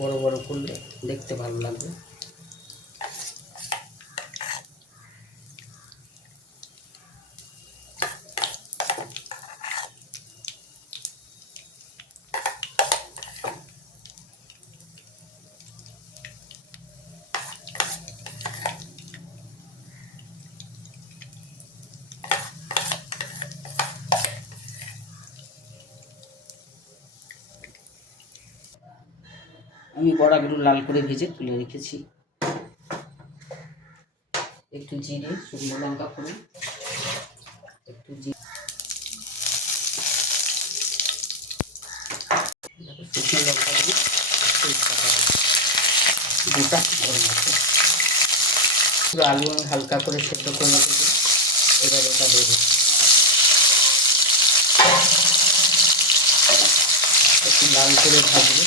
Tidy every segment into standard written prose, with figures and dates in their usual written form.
বড় বড় করলে দেখতে ভালো লাগবে। আমি বড়াগুলো লাল করে ভেজে তুলে রেখেছি। একটু জিরে, শুকনো লঙ্কা করে একটু শুকনো লঙ্কা দিয়ে গোটা গরম মশলা পুরো আলু আমি হালকা করে সেদ্ধ করে রেখেছি। এবার এটা দেবো, একটু লাল করে ভাজবো।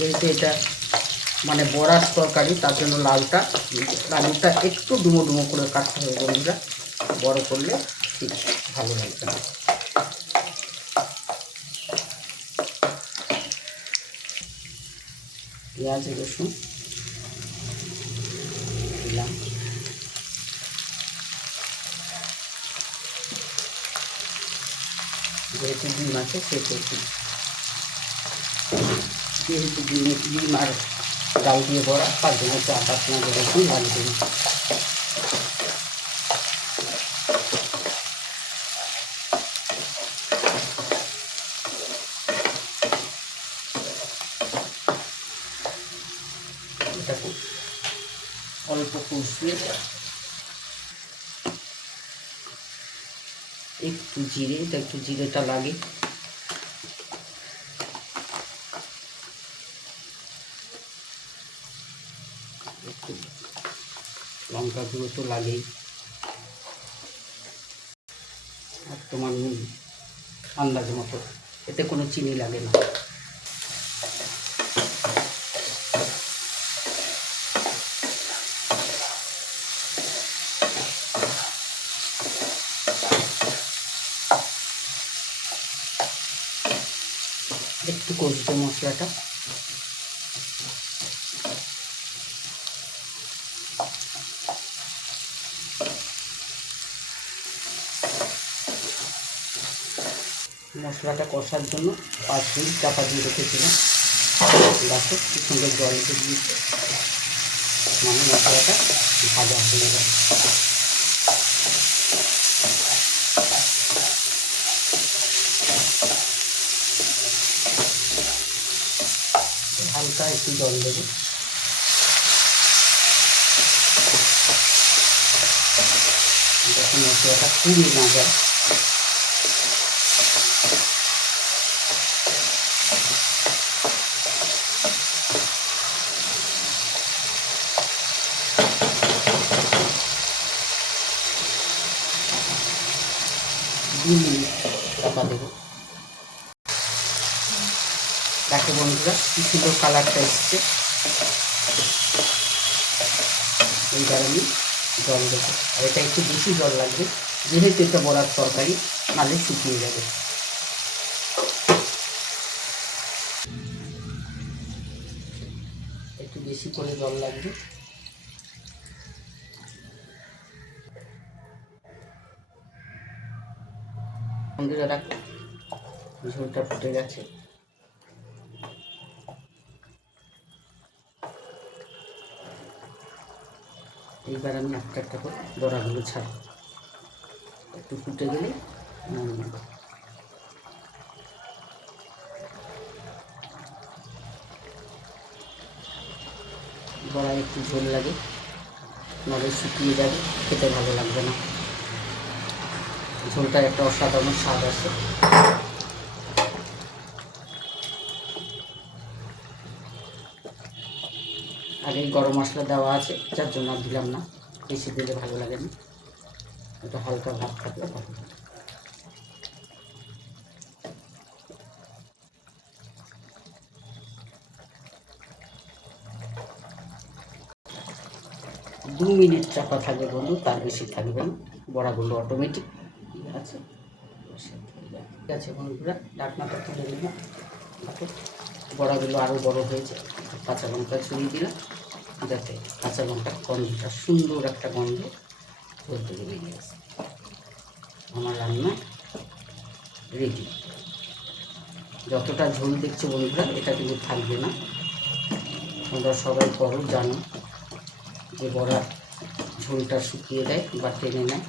যেহেতু এটা মানে বড়ার তরকারি, তার জন্য আলুটা একটু ডুমো ডুমো করে কাটতে হবে বন্ধুরা, বড় করলে ঠিক ভালো লাগবে না। পেঁয়াজ রসুন দিলাম, যেহেতু ডিম আছে সেহেতু ডিম আর ডাল দিয়ে বড়া, তার জন্য একটু আদা পেঁয়াজ রসুন লাগিয়ে দিন। এটাকে অল্প কষিয়ে একটু জিরেটা লাগে, একটু লঙ্কা গুঁড়ো তো লাগেই, আর তোমার আন্দাজ মতো, এতে কোনো চিনি লাগে না। একটু কষবো মশলাটা, মশলাটা কষার জন্য 5 মিনিট চাপা দিয়ে রেখেছিলাম। দেখো কি সুন্দর জল এসে দিয়েছে, মানে মশলাটা ভাজা হয়ে গেছে। হালকা একটু জল দেবো, যখন মশলাটা পুড়িয়ে না যায়। চাপা দেবো। দেখো বন্ধুরা কি সুন্দর কালারটা এসছে। এইবার আমি জল দেবো, আর এটা একটু বেশি জল লাগবে, যেহেতু এটা বড়ার তরকারি, নাহলে শুকিয়ে যাবে। একটু বেশি করে জল লাগবে। বন্ধুরা দেখো ঝোলটা ফুটে গেছে। এইবার আমি একটা করে বড়াগুলো ছাড়ব, একটু ফুটে গেলে বড়ায় একটু ঝোল লাগে, নাহলে শুকিয়ে যাবে, খেতে ভালো লাগবে না। ঝোলটার একটা অসাধারণ স্বাদ আছে। আগে গরম মশলা দেওয়া আছে, যার জন্য আর দিলাম না, বেশি দিলে ভালো লাগে না, এটা হালকা ভাত থাকলে ভালো লাগে। 2 মিনিট চাপা থাকবে বন্ধু, তার বেশি থাকবে না। বড়াগুলো অটোমেটিক আছে, ঠিক আছে বন্ধুরা। ঢাকনাটা তুলে নিলাম, দেখো বড়াগুলো আরও বড় হয়েছে। কাঁচা লঙ্কা ছড়িয়ে দিলাম, যাতে কাঁচা লঙ্কার গন্ধটা, সুন্দর একটা গন্ধ ঝোল থেকে বেরিয়ে আসে। আমার রান্না রেডি। যতটা ঝোল দেখছো বন্ধুরা, এটা কিন্তু থাকবে না। তোমরা সবাই করো, জানো যে বড়া ঝোলটা শুকিয়ে দেয় বা টেনে নেয়।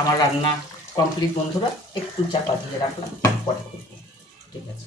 আমার রান্না কমপ্লিট বন্ধুরা, একটু চাপা দিয়ে রাখলাম, পরে করবো, ঠিক আছে।